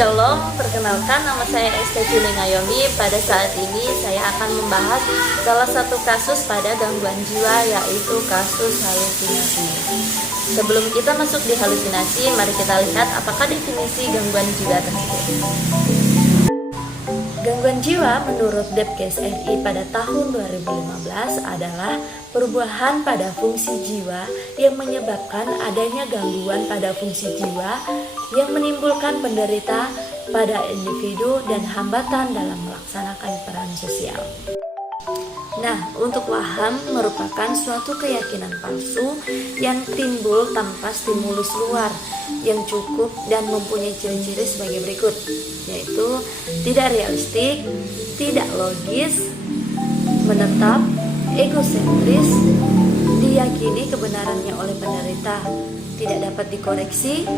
Shalom, perkenalkan nama saya Esti Naomi. Pada saat ini saya akan membahas salah satu kasus pada gangguan jiwa, yaitu kasus halusinasi. Sebelum kita masuk di halusinasi, mari kita lihat apakah definisi gangguan jiwa tersebut. Gangguan jiwa menurut Depkes RI pada tahun 2015 adalah perubahan pada fungsi jiwa yang menyebabkan adanya gangguan pada fungsi jiwa yang menimbulkan penderita pada individu dan hambatan dalam melaksanakan peran sosial. Nah, untuk waham merupakan suatu keyakinan palsu yang timbul tanpa stimulus luar yang cukup dan mempunyai ciri-ciri sebagai berikut, yaitu tidak realistik, tidak logis, menetap, egosentris, diyakini kebenarannya oleh penderita, tidak dapat dikoreksi,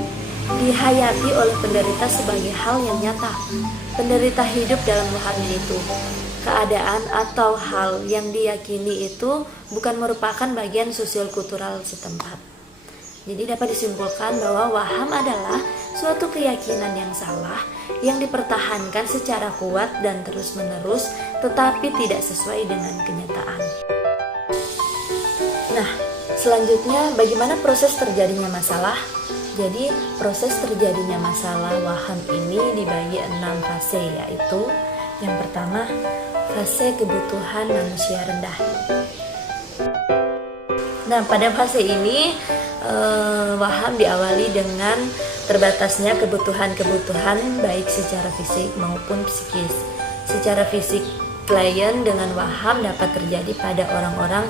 dihayati oleh penderita sebagai hal yang nyata. Penderita hidup dalam wahamnya itu. Keadaan atau hal yang diyakini itu bukan merupakan bagian sosial kultural setempat. Jadi dapat disimpulkan bahwa waham adalah suatu keyakinan yang salah yang dipertahankan secara kuat dan terus-menerus tetapi tidak sesuai dengan kenyataan. Nah, selanjutnya bagaimana proses terjadinya masalah? Jadi proses terjadinya masalah waham ini dibagi 6 fase, yaitu yang pertama, fase kebutuhan manusia rendah. Nah, pada fase ini waham diawali dengan terbatasnya kebutuhan-kebutuhan baik secara fisik maupun psikis. Secara fisik, klien dengan waham dapat terjadi pada orang-orang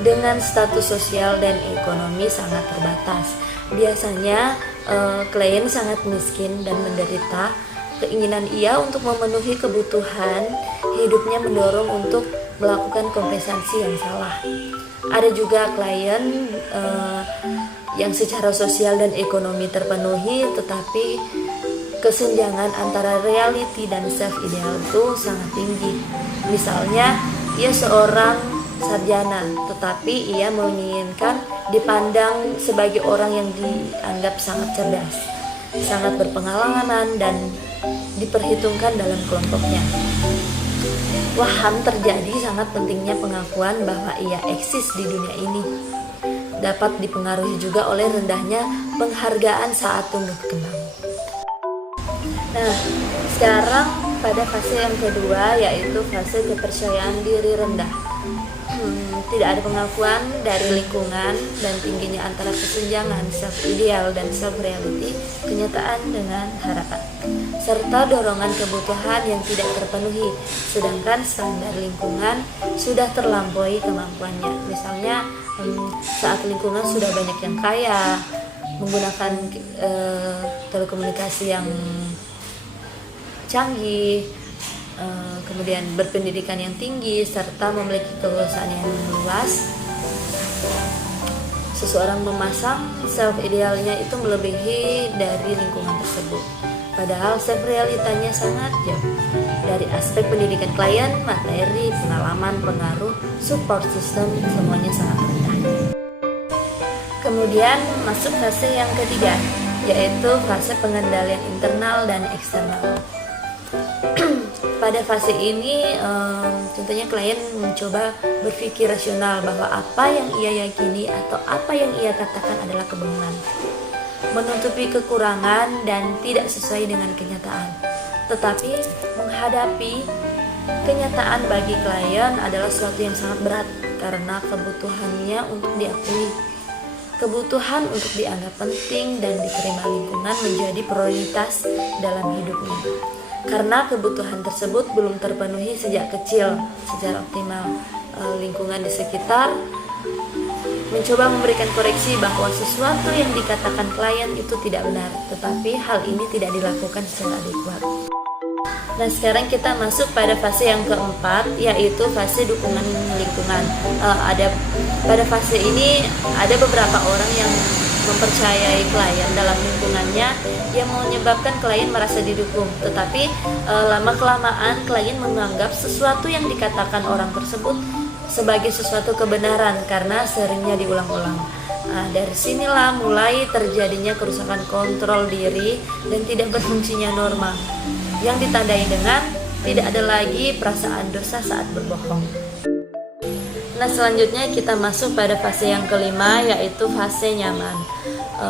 dengan status sosial dan ekonomi sangat terbatas. Biasanya klien sangat miskin dan menderita. Keinginan ia untuk memenuhi kebutuhan hidupnya mendorong untuk melakukan kompensasi yang salah. Ada juga klien yang secara sosial dan ekonomi terpenuhi, tetapi kesenjangan antara reality dan self ideal itu sangat tinggi. Misalnya, ia seorang sarjana, tetapi ia menginginkan dipandang sebagai orang yang dianggap sangat cerdas, sangat berpengalaman, dan diperhitungkan dalam kelompoknya. Waham terjadi sangat pentingnya pengakuan bahwa ia eksis di dunia ini. Dapat dipengaruhi juga oleh rendahnya penghargaan saat tumbuh kembang. Nah, sekarang pada fase yang kedua, yaitu fase kepercayaan diri rendah. Tidak ada pengakuan dari lingkungan dan tingginya antara kesenjangan self ideal dan self reality, kenyataan dengan harapan, serta dorongan kebutuhan yang tidak terpenuhi, sedangkan standar lingkungan sudah terlampaui kemampuannya. Misalnya saat lingkungan sudah banyak yang kaya, menggunakan telekomunikasi yang canggih, kemudian berpendidikan yang tinggi, serta memiliki kekuasaan yang luas, seseorang memasang self idealnya itu melebihi dari lingkungan tersebut, padahal self realitanya sangat jauh. Dari aspek pendidikan klien, materi, pengalaman, pengaruh, support system, semuanya sangat rendah. Kemudian masuk fase yang ketiga, yaitu fase pengendalian internal dan eksternal. Pada fase ini contohnya klien mencoba berpikir rasional bahwa apa yang ia yakini atau apa yang ia katakan adalah kebohongan, menutupi kekurangan dan tidak sesuai dengan kenyataan. Tetapi menghadapi kenyataan bagi klien adalah sesuatu yang sangat berat karena kebutuhannya untuk diakui, kebutuhan untuk dianggap penting dan diterima lingkungan menjadi prioritas dalam hidupnya. Karena kebutuhan tersebut belum terpenuhi sejak kecil secara optimal, lingkungan di sekitar mencoba memberikan koreksi bahwa sesuatu yang dikatakan klien itu tidak benar, tetapi hal ini tidak dilakukan secara adekuat. Nah, sekarang kita masuk pada fase yang keempat, yaitu fase dukungan lingkungan. Pada fase ini ada beberapa orang yang mempercayai klien dalam lingkungannya yang menyebabkan klien merasa didukung, tetapi lama-kelamaan klien menganggap sesuatu yang dikatakan orang tersebut sebagai sesuatu kebenaran karena seringnya diulang-ulang. Dari sinilah mulai terjadinya kerusakan kontrol diri dan tidak berfungsinya norma, yang ditandai dengan tidak ada lagi perasaan dosa saat berbohong. Nah, selanjutnya kita masuk pada fase yang kelima, yaitu fase nyaman.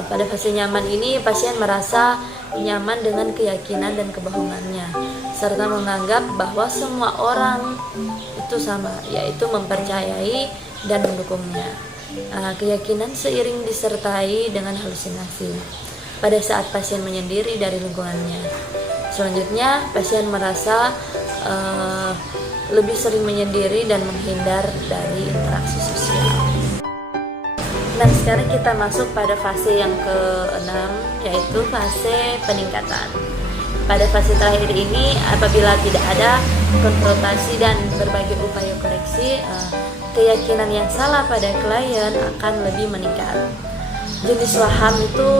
Pada fase nyaman ini pasien merasa nyaman dengan keyakinan dan kebohongannya, serta menganggap bahwa semua orang itu sama, yaitu mempercayai dan mendukungnya. Keyakinan seiring disertai dengan halusinasi pada saat pasien menyendiri dari lingkungannya. Selanjutnya, pasien merasa lebih sering menyendiri dan menghindar dari interaksi sosial. Nah, sekarang kita masuk pada fase yang ke-6, yaitu fase peningkatan. Pada fase terakhir ini, apabila tidak ada konfrontasi dan berbagai upaya koreksi, keyakinan yang salah pada klien akan lebih meningkat. Jenis waham itu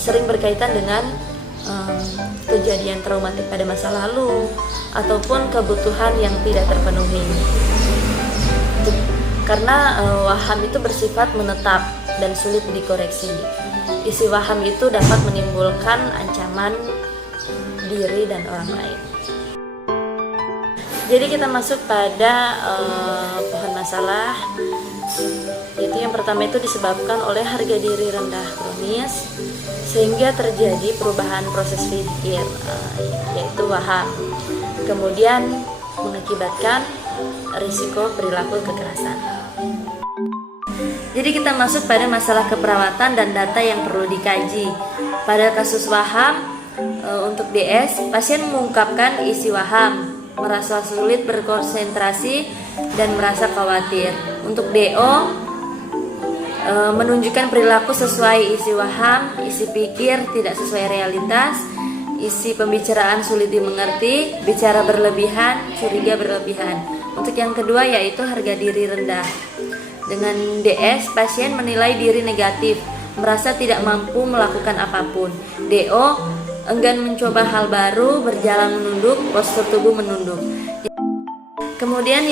sering berkaitan dengan kejadian traumatik pada masa lalu ataupun kebutuhan yang tidak terpenuhi. Karena waham itu bersifat menetap dan sulit dikoreksi. Isi waham itu dapat menimbulkan ancaman diri dan orang lain. Jadi kita masuk pada pohon masalah, yaitu yang pertama itu disebabkan oleh harga diri rendah kronis sehingga terjadi perubahan proses pikir, yaitu waham. Kemudian mengakibatkan risiko perilaku kekerasan. Jadi kita masuk pada masalah keperawatan dan data yang perlu dikaji. Pada kasus waham, untuk DS, pasien mengungkapkan isi waham, merasa sulit berkonsentrasi dan merasa khawatir. Untuk DO, menunjukkan perilaku sesuai isi waham, isi pikir tidak sesuai realitas, isi pembicaraan sulit dimengerti, bicara berlebihan, curiga berlebihan. Untuk yang kedua yaitu harga diri rendah. Dengan DS, pasien menilai diri negatif, merasa tidak mampu melakukan apapun. DO, enggan mencoba hal baru, berjalan menunduk, postur tubuh menunduk. Kemudian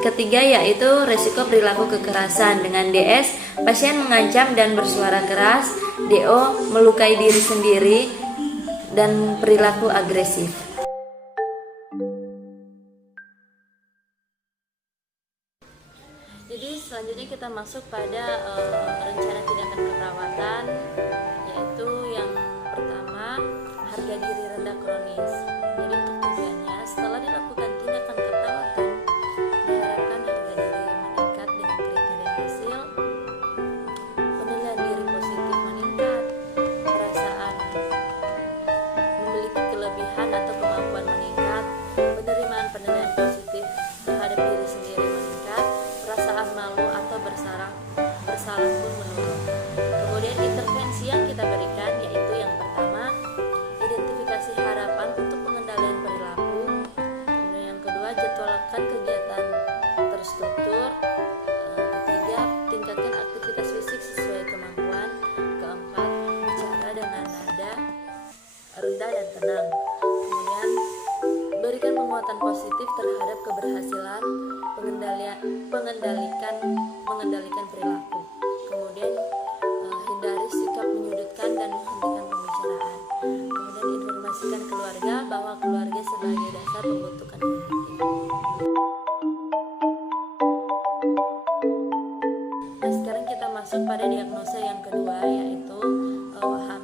ketiga yaitu resiko perilaku kekerasan. Dengan DS, pasien mengancam dan bersuara keras. DO, melukai diri sendiri dan perilaku agresif. Jadi selanjutnya kita masuk pada rencana tindakan keperawatan, yaitu yang pertama, harga diri rendah kronis. Jadi untuk tujuannya, setelah dilakukan tindakan keperawatan, diharapkan harga diri meningkat dengan kriteria hasil, penilaian diri positif meningkat, perasaan memiliki kelebihan atau kemampuan meningkat, penerimaan positif terhadap diri sendiri meningkat, perasaan malu atau bersalah pun menurun. Kemudian intervensi yang kita berikan yaitu yang pertama, identifikasi harapan untuk pengendalian perilaku. Kemudian yang kedua, jadwalkan kegiatan terstruktur. Ketiga, tingkatkan aktivitas fisik sesuai kemampuan. Keempat, bicara dengan nada rendah dan tenang. Kemudian berikan penguatan positif terhadap keberhasilan mengendalikan perilaku. Kemudian hindari sikap menyudutkan dan menghentikan pembicaraan. Kemudian informasikan keluarga bahwa keluarga sebagai dasar pembentukan kognisi. Nah, sekarang kita masuk pada diagnosa yang kedua yaitu waham.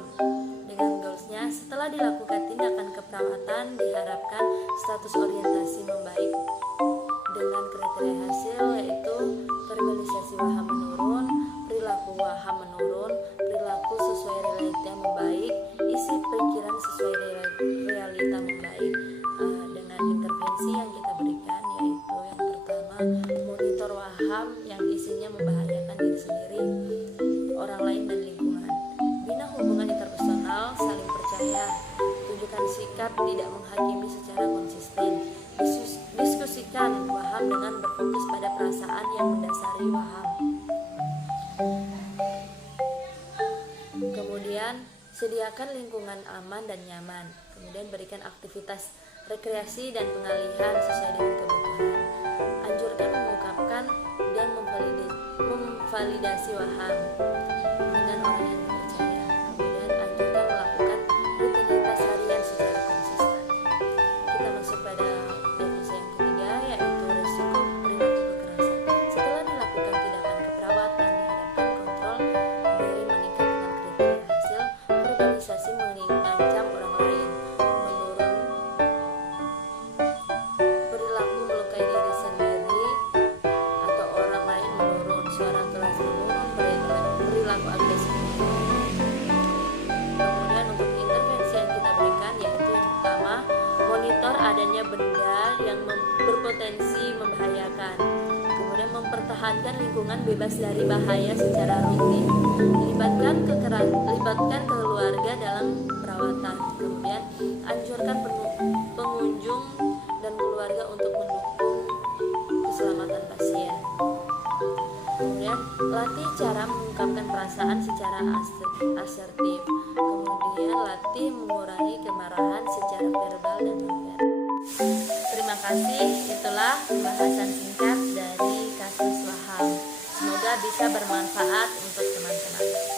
Dengan goalsnya, setelah dilakukan tindakan keperawatan, diharapkan status orientasi membaik dengan kriteria hasil yaitu verbalisasi waham menurun, perilaku waham menurun, perilaku sesuai realita membaik, isi pikiran sesuai realita membaik. Dengan intervensi yang kita berikan yaitu yang pertama, monitor waham yang isinya membahayakan diri sendiri, orang lain dan lingkungan. Bina hubungan interpersonal, saling percaya, tunjukkan sikap tidak menghakimi secara konsisten. Diskusikan waham dengan berfokus pada perasaan yang mendasari waham. Kemudian sediakan lingkungan aman dan nyaman. Kemudian berikan aktivitas rekreasi dan pengalihan sesuai dengan kebutuhan. Anjurkan mengungkapkan dan validasi waham dengan orang yang dipercaya. Kemudian anjurkan melakukan rutinitas harian secara konsisten. Kita masuk pada diagnosa yang ketiga, yaitu risiko perilaku kekerasan. Setelah dilakukan tindakan keperawatan, diharapkan kontrol diri meningkat dengan kriteria hasil verbalisasi mengancam orang lain menurun, perilaku melukai diri sendiri atau orang lain menurun, suara keras menurun, perilaku agresif. Kemudian untuk intervensi yang kita berikan yaitu yang pertama, monitor adanya benda yang berpotensi membahayakan. Kemudian mempertahankan lingkungan bebas dari bahaya secara rutin. Libatkan keluarga dalam perawatan. Kemudian anjurkan pengunjung dan keluarga untuk mendukung keselamatan pasien. Kemudian latih cara mengungkapkan perasaan secara asertif. Kemudian latih mengurangi kemarahan secara verbal dan nonverbal. Terima kasih, itulah pembahasan singkat dari kasus waham. Semoga bisa bermanfaat untuk teman-teman.